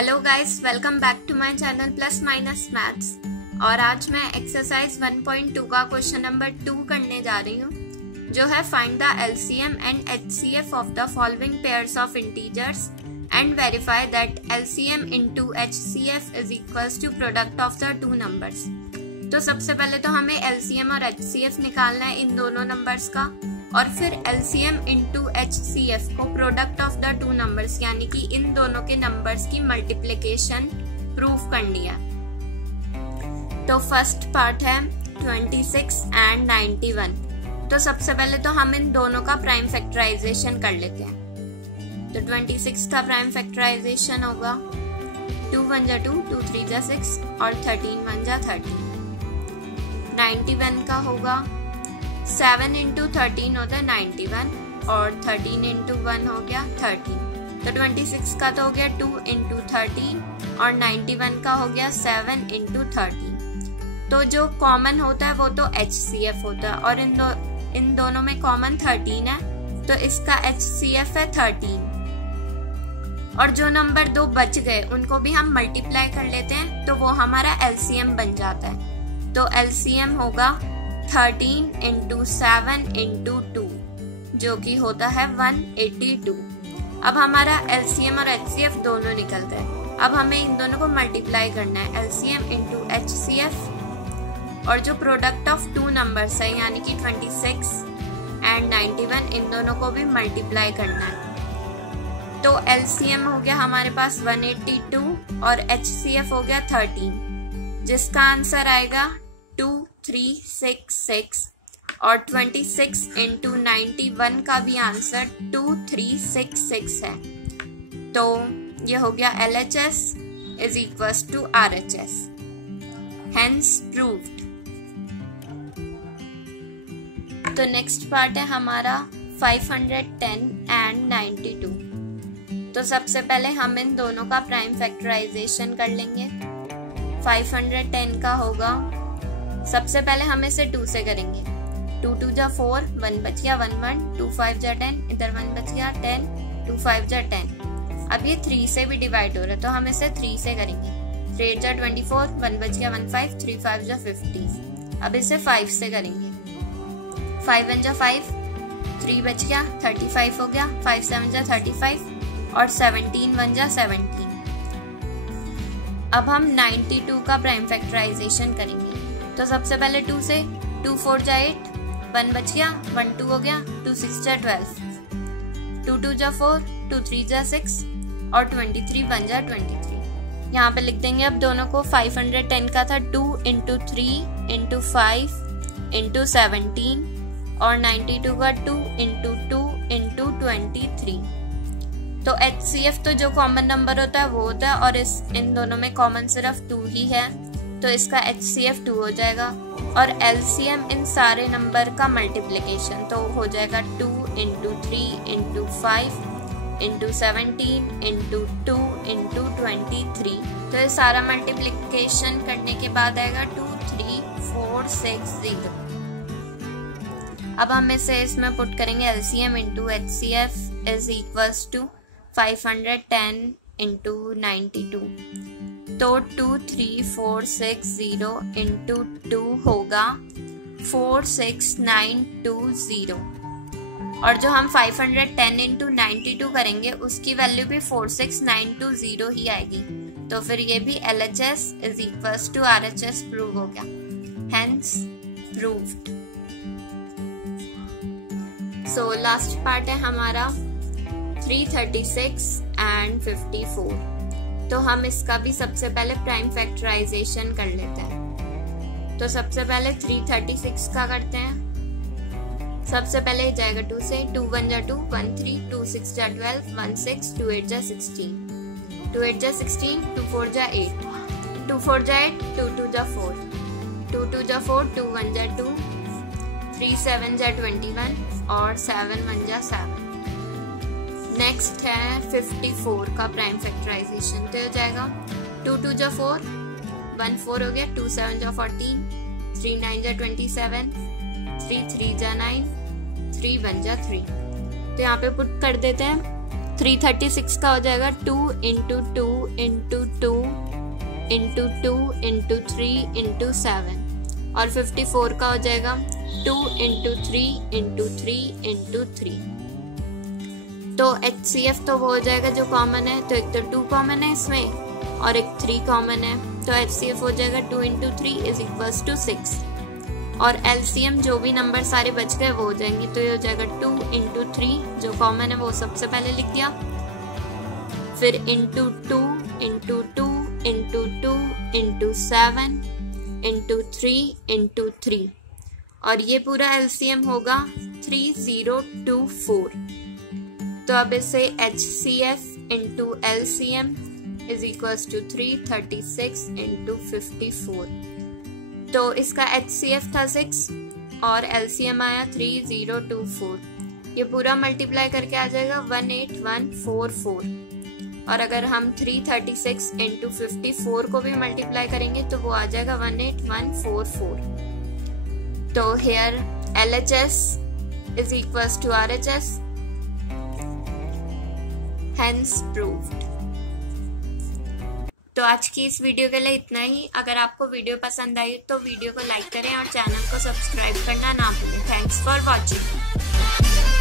Hello guys, welcome back to my channel plus minus maths. और आज मैं exercise 1.2 का क्वेश्चन नंबर 2 करने जा रही हूँ, जो है find the LCM and HCF of the following pairs of integers and verify that LCM into HCF is equals to product of the two numbers. तो सबसे पहले तो हमें एलसीएम और एचसीएफ निकालना है इन दोनों नंबर्स का, और फिर एलसीएम इनटू एचसीएफ को product of the two numbers यानी कि इन दोनों के नंबर्स की मल्टीप्लिकेशन प्रूफ करनी है। तो फर्स्ट पार्ट है 26 एंड 91। तो सबसे पहले तो हम इन दोनों का प्राइम फैक्टराइजेशन कर लेते हैं। तो 26 का प्राइम फैक्टराइजेशन होगा 2 1 जा 2, 2 3 जा 6 और 13 1 जा 13। 91 का होगा 7 इंटू 13 होता है 91 और 13 इंटू 1 हो गया 13। तो 26 का तो हो गया 2 इंटू 13 और 91 का हो गया 7 इंटू 13। तो जो कॉमन होता है वो तो HCF होता है और इन दोनों में कॉमन 13 है, तो इसका HCF है 13। और जो नंबर दो बच गए उनको भी हम मल्टीप्लाई कर लेते हैं, तो वो हमारा LCM बन जाता है। तो LCM होगा 13 इंटू 7 इंटू 2, जो कि होता है 182। अब हमारा LCM और HCF दोनों निकल गए। अब हमें इन दोनों को मल्टीप्लाई करना है, LCM इंटू HCF, और जो प्रोडक्ट ऑफ टू नंबर्स है यानी कि 26 एंड 91, इन दोनों को भी मल्टीप्लाई करना है। तो LCM हो गया हमारे पास 182 और HCF हो गया 13, जिसका आंसर आएगा 2366। और 26 इंटू 91 का भी आंसर 2366 है। तो ये हो गया LHS is equals to RHS, hence proved. तो नेक्स्ट पार्ट है हमारा 510 एंड 92। तो सबसे पहले हम इन दोनों का प्राइम फैक्टराइजेशन कर लेंगे। 510 का होगा, सबसे पहले हम इसे 2 से करेंगे। 2 2 जा 4, 1 बच गया 1 1, 2 5 जा 10, इधर 1 बच गया 10, 2 5 जा 10। अब ये 3 से भी डिवाइड हो रहा है, तो हम इसे 3 से करेंगे। 3 8 जा 24, 1 बच गया 1 5, 3 5 जा 50। अब इसे 5 से करेंगे। 5 1 जा 5, 3 बच गया 35 हो गया, 5 7 जा 35 और 17 1 जा 17। अब हम 92 का प्राइम फैक्टराइजेशन करेंगे। तो सबसे पहले 2 से, 2 4 जा 8, 1 बच गया 1 2 हो गया, 2 6 जा 12, 2 2 जा 4, 2 3 जा 6 और 23 1 जा 23। यहाँ पे लिख देंगे अब दोनों को। 510 का था 2 इंटू 3 इंटू 5 इंटू 17 और 92 का 2 इंटू 2 इंटू 23। तो HCF तो जो कॉमन नंबर होता है वो होता है, और इन दोनों में कॉमन सिर्फ 2 ही है, तो इसका HCF 2 हो जाएगा। और LCM इन सारे नंबर का मल्टीप्लिकेशन तो हो जाएगा 2 into 3 into 5 into 17 into 2 into 23। तो ये सारा मल्टीप्लिकेशन करने के बाद आएगा 23460। अब हम इसे इसमें पुट करेंगे। LCM into HCF is equals to 510 into 92। तो 23460 इंटू 2 होगा 46920। और जो हम 510 इंटू 92 करेंगे उसकी वैल्यू भी 46920 ही आएगी। तो फिर ये भी LHS is equals to RHS prove हो गया, hence proved. So last part है हमारा 336 एंड 54। तो हम इसका भी सबसे पहले प्राइम फैक्टराइजेशन कर लेते हैं। तो सबसे पहले 336 का करते हैं। सबसे पहले जाएगा 2 से, 2 1 जा 2, 1 3, 2 6 जा 12, 1 6, 2 8 जा 16, 2 8 जा 16, 2 4 जा 8, 2 4 जा 8, 2 2 जा 4, 2 2 जा 4, 2 1 जा 2, 3 7 जा 21 और 7 1 जा 7। नेक्स्ट है 54 का प्राइम फैक्टराइजेशन। तो हो जाएगा 2 2 जा 4, 1 4 हो गया, 2 7 जा 14, 3 9 जा 27, 3 3 जा 9, 3 1 जा 3। तो यहाँ पे पुट कर देते हैं। 336 का हो जाएगा 2 into 2 into 2 into 2 into 3 into 7 और 54 का हो जाएगा 2 इंटू 3 इंटू 3 इंटू 3। तो HCF तो वो हो जाएगा जो कॉमन है, तो एक तो 2 कॉमन है इसमें और एक 3 कॉमन है, तो HCF हो जाएगा 2 इंटू 3 इज इक्वल्स टू 6। और LCM जो भी नंबर सारे बच गए वो हो जाएंगे, तो ये हो जाएगा 2 इंटू 3 जो कॉमन है वो सबसे पहले लिख दिया, फिर into 2 into 2 into 2 into 7 into 3 into 3 और ये पूरा LCM होगा 3024। तो अब इसे HCF into LCM is equals to 336 into 54। तो इसका HCF था 6 और LCM आया 3024। ये पूरा मल्टीप्लाई करके आ जाएगा 18144 और अगर हम 336 इंटू 54 को भी मल्टीप्लाई करेंगे तो वो आ जाएगा 18144। तो here LHS is equals to RHS, hence proved। तो आज की इस वीडियो के लिए इतना ही। अगर आपको वीडियो पसंद आई तो वीडियो को लाइक करें और चैनल को सब्सक्राइब करना ना भूलें। Thanks for watching.